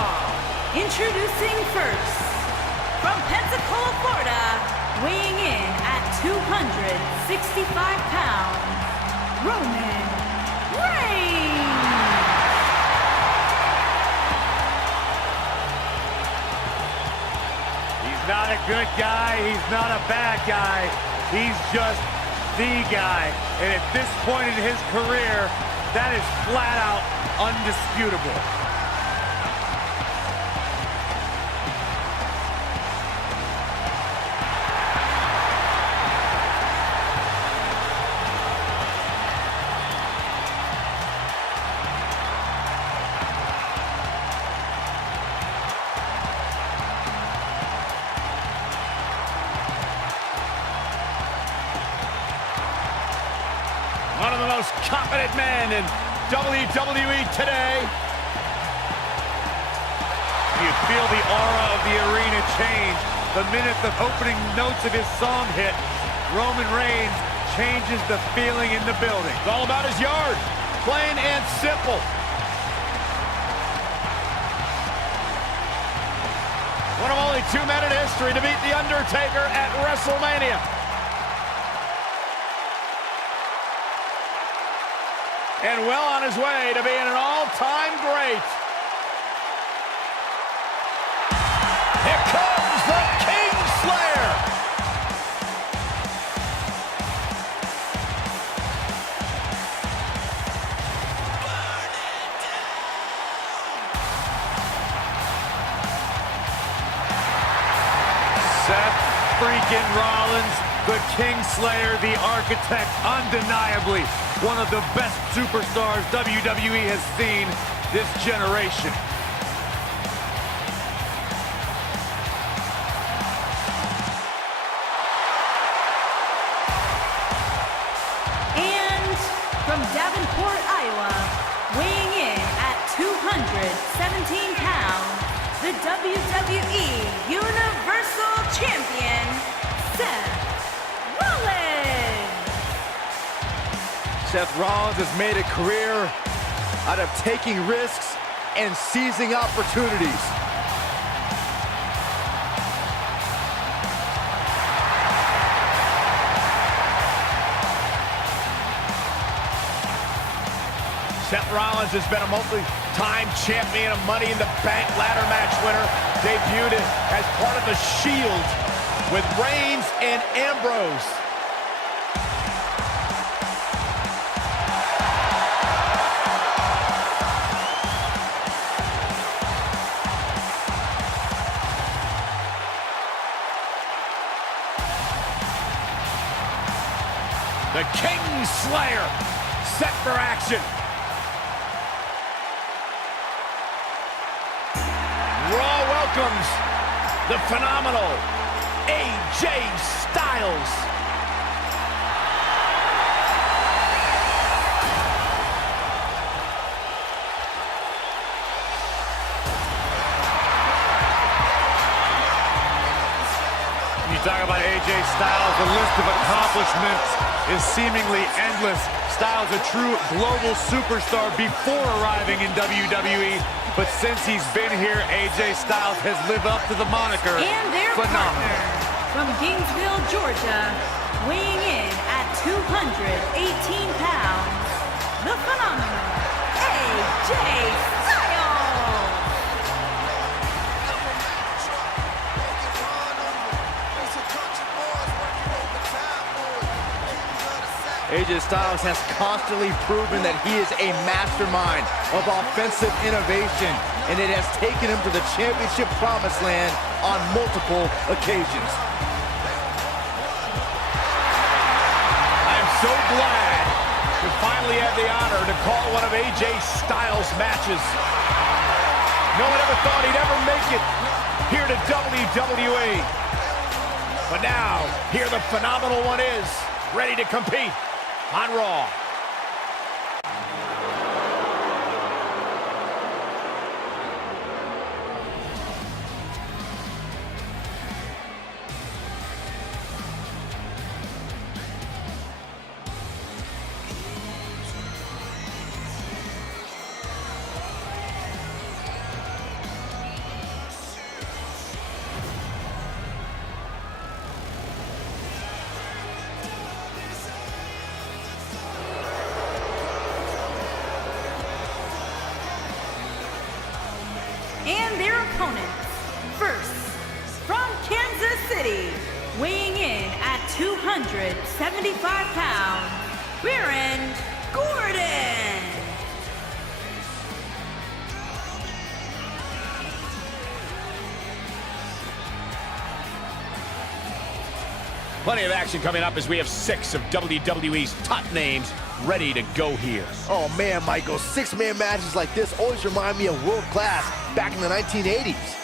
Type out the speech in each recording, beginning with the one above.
Raw. Introducing first, from Pensacola, Florida, weighing in at 265 pounds, Roman Reigns. He's not a good guy, he's not a bad guy, he's just the guy. And at this point in his career, that is flat out undisputable. One of the most confident men in WWE today. You feel the aura of the arena change the minute the opening notes of his song hit. Roman Reigns changes the feeling in the building. It's all about his yard, plain and simple. One of only 2 men in history to beat The Undertaker at WrestleMania. And well on his way to being an all-time great. Here comes the Kingslayer. Seth freaking Rollins, the Kingslayer, the architect, undeniably one of the best superstars WWE has seen this generation. And from Davenport, Iowa, weighing in at 217 pounds, the WWE Universal Champion, Seth Rollins. Seth Rollins has made a career out of taking risks and seizing opportunities. Seth Rollins has been a multi-time champion, a Money in the Bank ladder match winner. Debuted as part of the Shield with Reigns and Ambrose. The Kingslayer set for action. Raw welcomes the phenomenal AJ Styles. You talk about AJ Styles, the list of accomplishments is seemingly endless. Styles a true global superstar before arriving in WWE, but since he's been here, AJ Styles has lived up to the moniker And their phenomenal. partner, from Gainesville, Georgia, weighing in at 218 pounds, the phenomenal AJ Styles. AJ Styles has constantly proven that he is a mastermind of offensive innovation, and it has taken him to the championship promised land on multiple occasions. I am so glad to finally have the honor to call one of AJ Styles' matches. No one ever thought he'd ever make it here to WWE. But now, here the phenomenal one is, ready to compete on Raw. opponents. First, from Kansas City, weighing in at 275 pounds, Baron Corbin. Plenty of action coming up as we have 6 of WWE's top names ready to go here. Oh man, Michael, 6-man matches like this always remind me of world class back in the 1980s.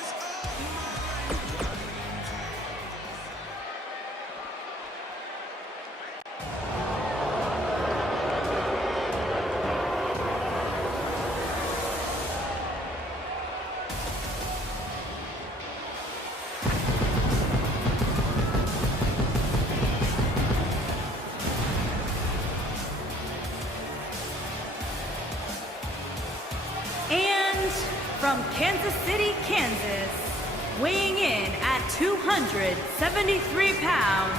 And from Kansas City, Kansas, weighing in at 273 pounds,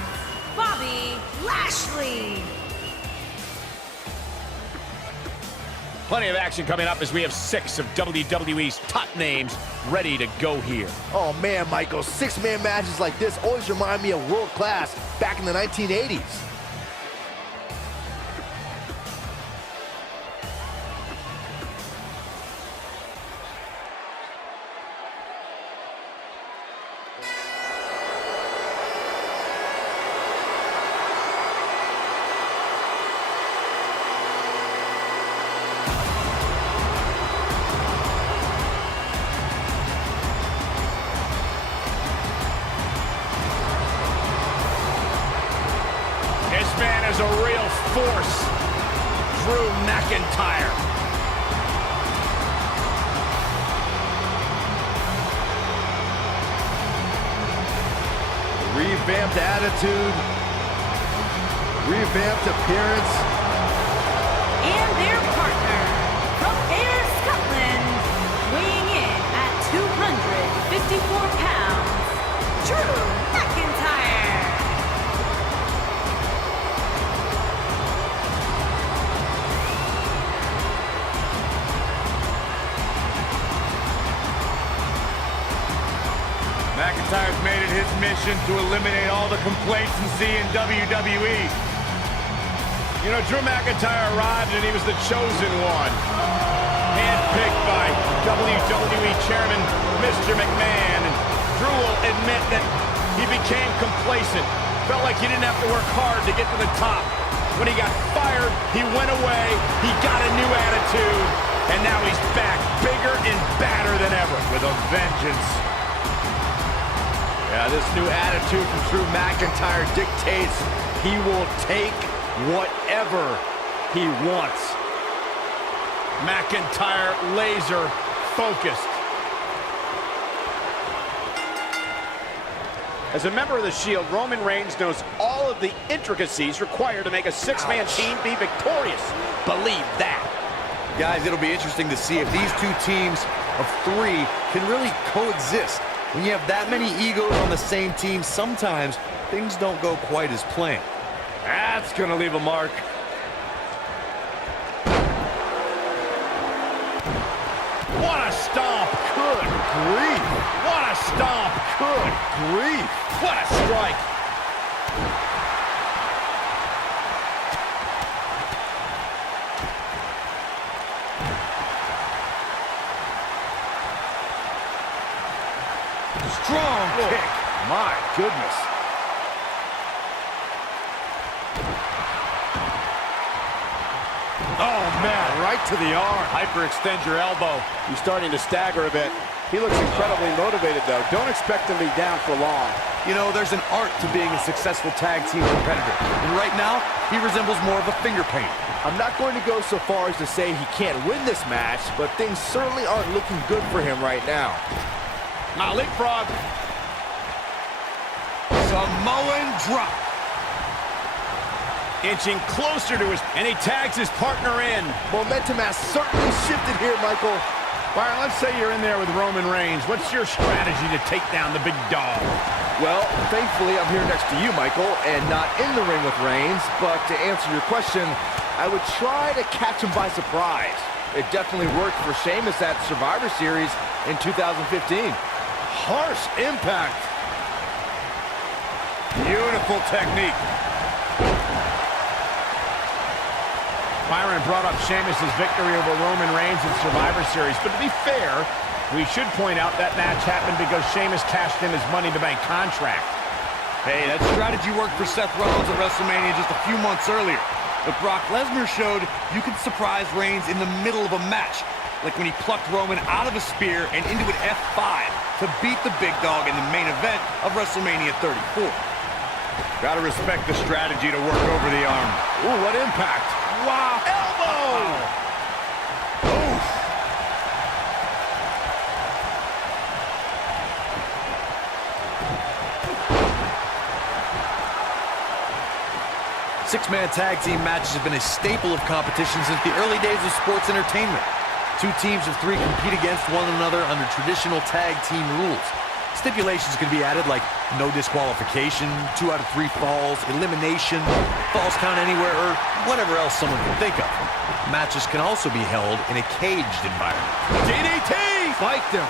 Bobby Lashley. Plenty of action coming up as we have 6 of WWE's top names ready to go here. Oh man, Michael, 6-man matches like this always remind me of world class back in the 1980s. This man is a real force. Drew McIntyre. Revamped attitude, revamped appearance. And their partner, from Ayr, Scotland, weighing in at 254 pounds, Drew McIntyre. McIntyre's made it his mission to eliminate all the complacency in WWE. You know, Drew McIntyre arrived and he was the chosen one. Handpicked by WWE Chairman Mr. McMahon. And Drew will admit that he became complacent. Felt like he didn't have to work hard to get to the top. When he got fired, he went away, he got a new attitude, and now he's back, bigger and badder than ever. With a vengeance. Yeah, this new attitude from Drew McIntyre dictates he will take whatever he wants. McIntyre laser focused. As a member of the Shield, Roman Reigns knows all of the intricacies required to make a 6-man team be victorious. Believe that. Guys, it'll be interesting to see if these two teams of 3 can really coexist. When you have that many egos on the same team, sometimes things don't go quite as planned. That's gonna leave a mark. What a stomp. Good grief. What a stomp. Good grief. What a strike. Strong kick. My goodness. Oh, man, right to the arm. Hyperextend your elbow. He's starting to stagger a bit. He looks incredibly motivated, though. Don't expect him to be down for long. You know, there's an art to being a successful tag team competitor. And right now, he resembles more of a finger painter. I'm not going to go so far as to say he can't win this match, but things certainly aren't looking good for him right now. Now leapfrog. Samoan drop. Inching closer to his, and he tags his partner in. Momentum has certainly shifted here, Michael. Byron, let's say you're in there with Roman Reigns. What's your strategy to take down the big dog? Well, thankfully, I'm here next to you, Michael, and not in the ring with Reigns. But to answer your question, I would try to catch him by surprise. It definitely worked for Sheamus at Survivor Series in 2015. Harsh impact. Beautiful technique. Byron brought up Sheamus' victory over Roman Reigns in Survivor Series, but to be fair, we should point out that match happened because Sheamus cashed in his Money in the Bank contract. Hey, that strategy worked for Seth Rollins at WrestleMania just a few months earlier. But Brock Lesnar showed you can surprise Reigns in the middle of a match, like when he plucked Roman out of a spear and into an F5 to beat the big dog in the main event of WrestleMania 34. Gotta respect the strategy to work over the arm. Ooh, what impact. Wow. Elbow! Oof. Six-man tag team matches have been a staple of competition since the early days of sports entertainment. Two teams of three compete against one another under traditional tag team rules. Stipulations can be added like no disqualification, 2 out of 3 falls, elimination, falls count anywhere, or whatever else someone can think of. Matches can also be held in a caged environment. DDT! Spiked him.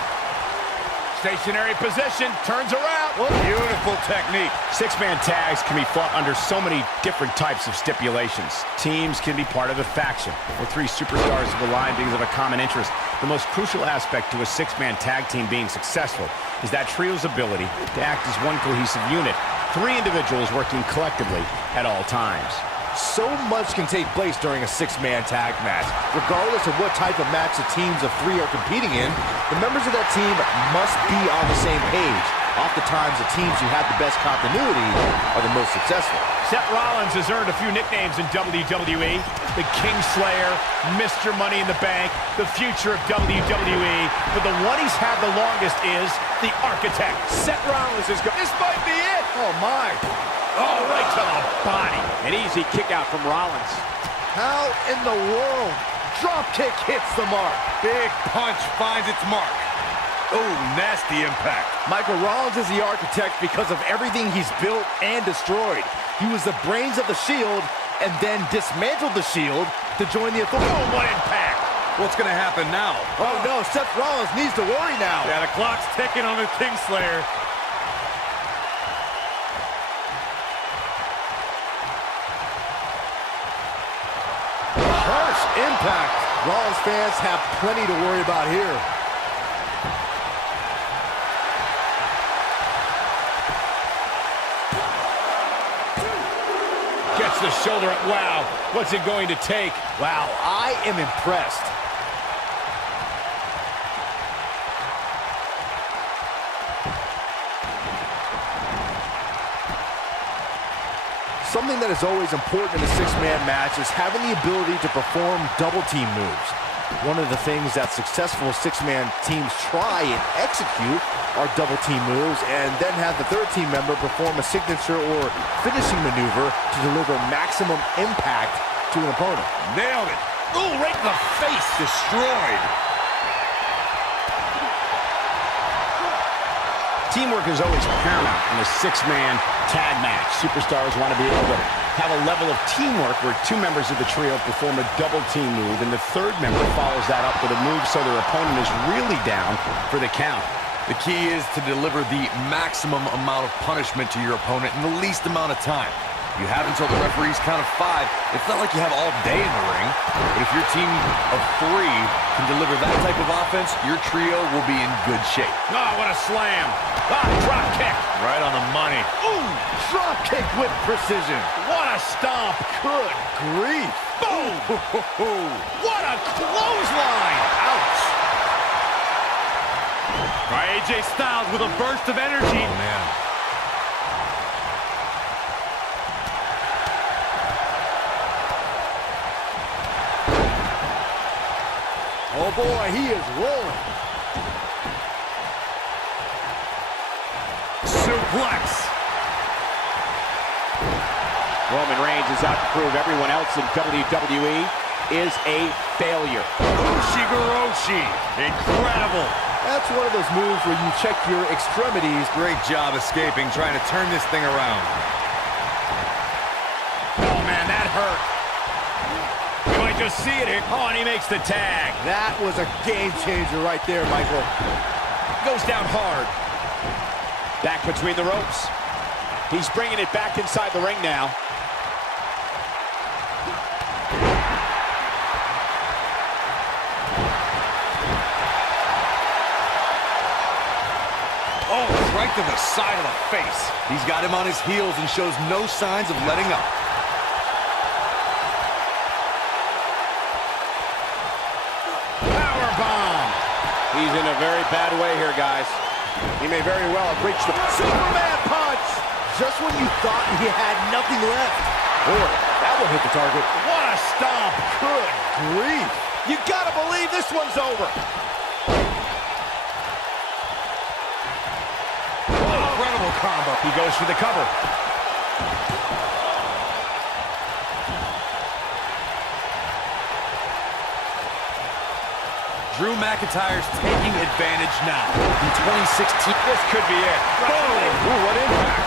Stationary position, turns around. Oh, beautiful technique. Six-man tags can be fought under so many different types of stipulations. Teams can be part of a faction, or 3 superstars who align because of a common interest. The most crucial aspect to a six-man tag team being successful is that trio's ability to act as one cohesive unit, 3 individuals working collectively at all times. So much can take place during a six-man tag match. Regardless of what type of match the teams of 3 are competing in, the members of that team must be on the same page. Oftentimes, the teams who have the best continuity are the most successful. Seth Rollins has earned a few nicknames in WWE. The Kingslayer, Mr. Money in the Bank, the future of WWE. But the one he's had the longest is the Architect. Seth Rollins is going. This might be it. Oh, my. Oh, right to the body. An easy kick out from Rollins. How in the world? Drop kick hits the mark. Big punch finds its mark. Oh, nasty impact. Michael Rollins is the Architect because of everything he's built and destroyed. He was the brains of the Shield and then dismantled the Shield to join the Authority. Oh, what impact. What's going to happen now? Oh, no, Seth Rollins needs to worry now. Yeah, the clock's ticking on the Kingslayer. Harsh impact. Rollins fans have plenty to worry about here. Gets the shoulder up. Wow, what's it going to take? Wow, I am impressed. Something that is always important in a six-man match is having the ability to perform double-team moves. One of the things that successful six-man teams try and execute are double-team moves and then have the third team member perform a signature or finishing maneuver to deliver maximum impact to an opponent. Nailed it. Ooh, right in the face. Destroyed. Teamwork is always paramount in a six-man tag match. Superstars want to be able to have a level of teamwork where 2 members of the trio perform a double team move, and the third member follows that up with a move so their opponent is really down for the count. The key is to deliver the maximum amount of punishment to your opponent in the least amount of time. You have until the referee's count of 5. It's not like you have all day in the ring, but if your team of 3 can deliver that type of offense, your trio will be in good shape. Oh, what a slam. Ah, drop kick. Right on the money. Ooh, Drop kick with precision. what a stomp. Good grief. Boom. What a clothesline. Ouch. All right, AJ Styles with a burst of energy. Oh, man. Oh boy, he is rolling. Suplex. Roman Reigns is out to prove everyone else in WWE is a failure. Ushigoroshi. Incredible. That's one of those moves where you check your extremities. Great job escaping, trying to turn this thing around. Oh, man, that hurt. You might just see it here. Oh, and he makes the tag. That was a game changer right there, Michael. Goes down hard. Back between the ropes. He's bringing it back inside the ring now. Oh, right to the side of the face. He's got him on his heels and shows no signs of letting up. Powerbomb. He's in a very bad way here, guys. He may very well have reached the Superman punch. Just when you thought he had nothing left. Boy, that one hit the target. What a stomp. Good grief. You gotta believe this one's over. Incredible combo. He goes for the cover. Drew McIntyre's taking advantage now. In 2016, This could be it. Boom. ooh, what impact.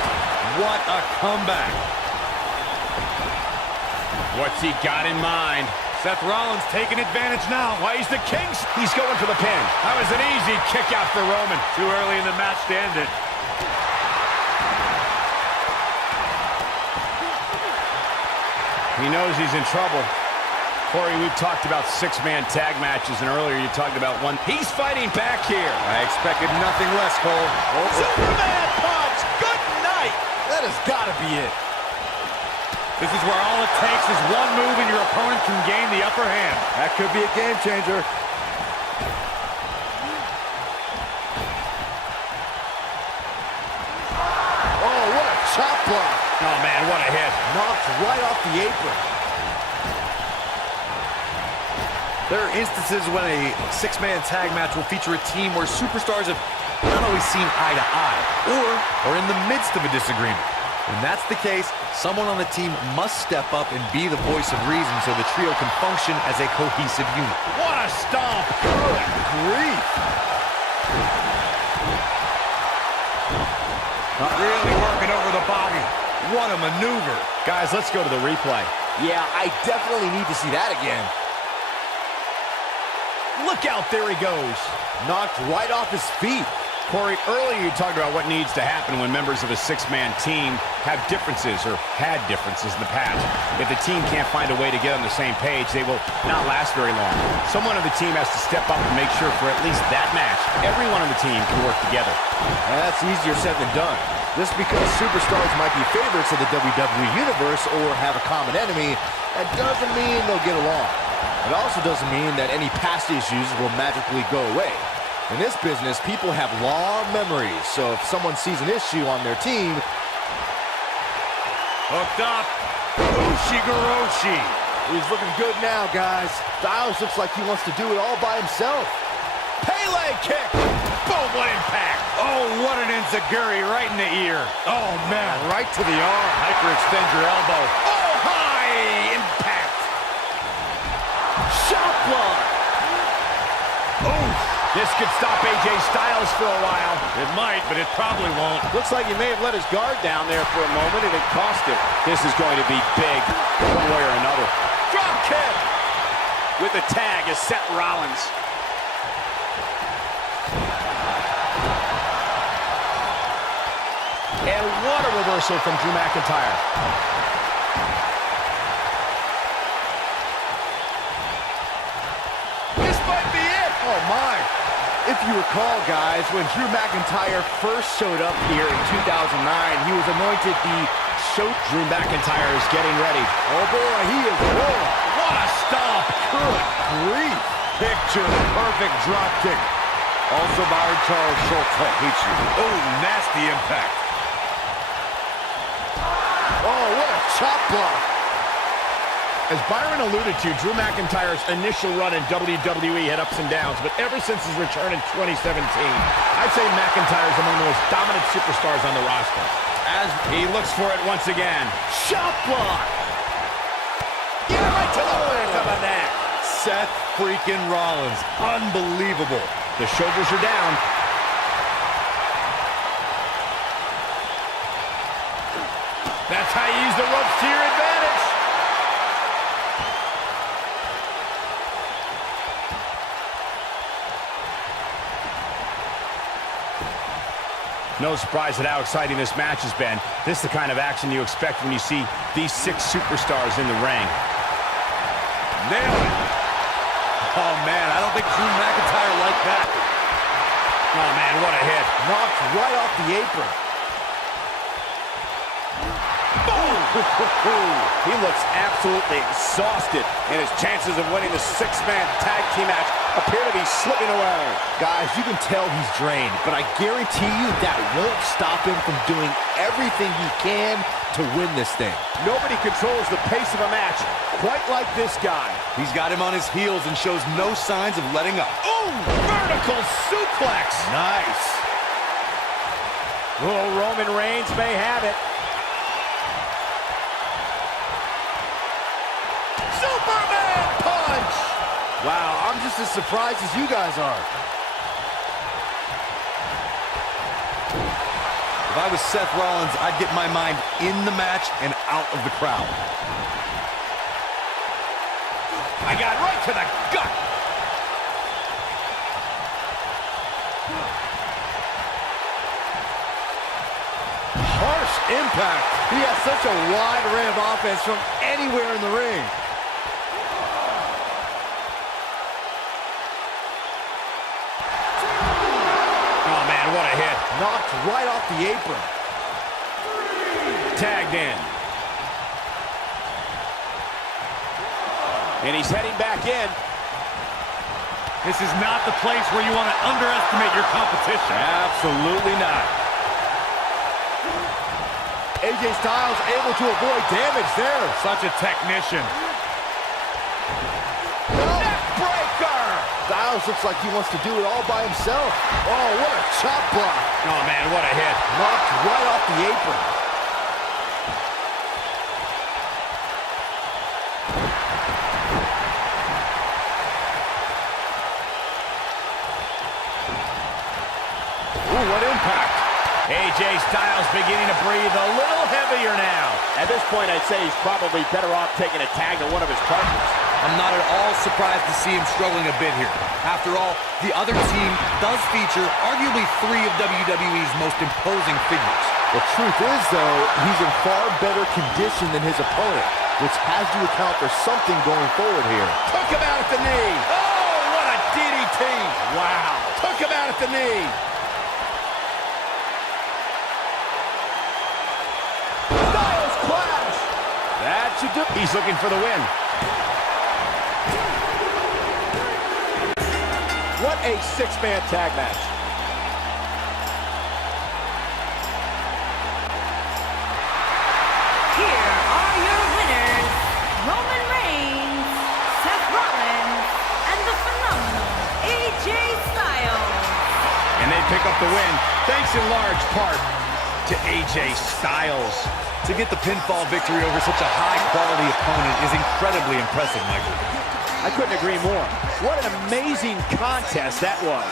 What a comeback. What's he got in mind? Seth Rollins taking advantage now. Why, he's the king. He's going for the pin. That was an easy kick out for Roman. Too early in the match to end it. He knows he's in trouble. Corey, we've talked about six-man tag matches, and earlier you talked about one. He's fighting back here. I expected nothing less, Cole. Superman punch! Good night! That has got to be it. This is where all it takes is one move and your opponent can gain the upper hand. That could be a game changer. Oh, what a chop block. Oh, man, what a hit. Knocked right off the apron. There are instances when a six-man tag match will feature a team where superstars have not always seen eye to eye or are in the midst of a disagreement. When that's the case, someone on the team must step up and be the voice of reason so the trio can function as a cohesive unit. What a stomp. Good grief. Really working over the body. What a maneuver. Guys, let's go to the replay. Yeah, I definitely need to see that again. Look out, there he goes. Knocked right off his feet. Corey, earlier you talked about what needs to happen when members of a six-man team have differences or had differences in the past. If the team can't find a way to get on the same page, they will not last very long. Someone on the team has to step up and make sure for at least that match, everyone on the team can work together. That's easier said than done. Just because superstars might be favorites of the WWE Universe or have a common enemy, that doesn't mean they'll get along. It also doesn't mean that any past issues will magically go away. In this business, people have long memories, so if someone sees an issue on their team... Hooked up. Ushigoroshi. He's looking good now, guys. Styles looks like he wants to do it all by himself. Pele kick. Boom, what impact. Oh, what an enziguri right in the ear. Oh, man, right to the arm. Hyperextend your elbow. Oh, high impact. Shot block. Oh, this could stop AJ Styles for a while. It might, but it probably won't. Looks like he may have let his guard down there for a moment, and it cost him. This is going to be big, one way or another. Drop kick. With the tag is Seth Rollins. And what a reversal from Drew McIntyre. This might be it. Oh, my. If you recall, guys, when Drew McIntyre first showed up here in 2009, he was anointed the show. Drew McIntyre is getting ready. Oh, boy, he is rolling. What a stomp. Good grief. Picture perfect drop kick. Also Byron Charles Schultz, I hate you. Oh, nasty impact. Oh, what a chop block. As Byron alluded to, Drew McIntyre's initial run in WWE had ups and downs, but ever since his return in 2017, I'd say McIntyre is among the most dominant superstars on the roster. As he looks for it once again. Shot block. Yeah, right to the back of the neck. Seth freaking Rollins. Unbelievable. The shoulders are down. That's how you use the ropes to your advantage. No surprise at how exciting this match has been. This is the kind of action you expect when you see these 6 superstars in the ring. Nailed it. Oh, man, I don't think Drew McIntyre liked that. Oh, man, what a hit. Knocked right off the apron. He looks absolutely exhausted, and his chances of winning the 6-man tag team match appear to be slipping away. Guys, you can tell he's drained, but I guarantee you that won't stop him from doing everything he can to win this thing. Nobody controls the pace of a match quite like this guy. He's got him on his heels and shows no signs of letting up. Ooh, vertical suplex. Nice. Oh, Roman Reigns may have it. Superman punch! Wow, I'm just as surprised as you guys are. If I was Seth Rollins, I'd get my mind in the match and out of the crowd. I got right to the gut. Harsh impact. He has such a wide array of offense from anywhere in the ring. Oh, man, what a hit. Knocked right off the apron. Tagged in. And he's heading back in. This is not the place where you want to underestimate your competition. Absolutely not. AJ Styles able to avoid damage there. Such a technician. Neckbreaker. Styles looks like he wants to do it all by himself. Oh, what a chop block. Oh, man, what a hit. Knocked right off the apron. Ooh, what impact. AJ Styles beginning to breathe a little heavier now. At this point, I'd say he's probably better off taking a tag than one of his partners. I'm not at all surprised to see him struggling a bit here. After all, the other team does feature arguably 3 of WWE's most imposing figures. The truth is, though, he's in far better condition than his opponent, which has to account for something going forward here. Took him out at the knee. Oh, what a DDT. Wow. Took him out at the knee. Styles clash. That should do. He's looking for the win. What a 6-man tag match. Here are your winners, Roman Reigns, Seth Rollins, and the phenomenal AJ Styles. And they pick up the win, thanks in large part to AJ Styles. To get the pinfall victory over such a high-quality opponent is incredibly impressive, Michael. I couldn't agree more. What an amazing contest that was.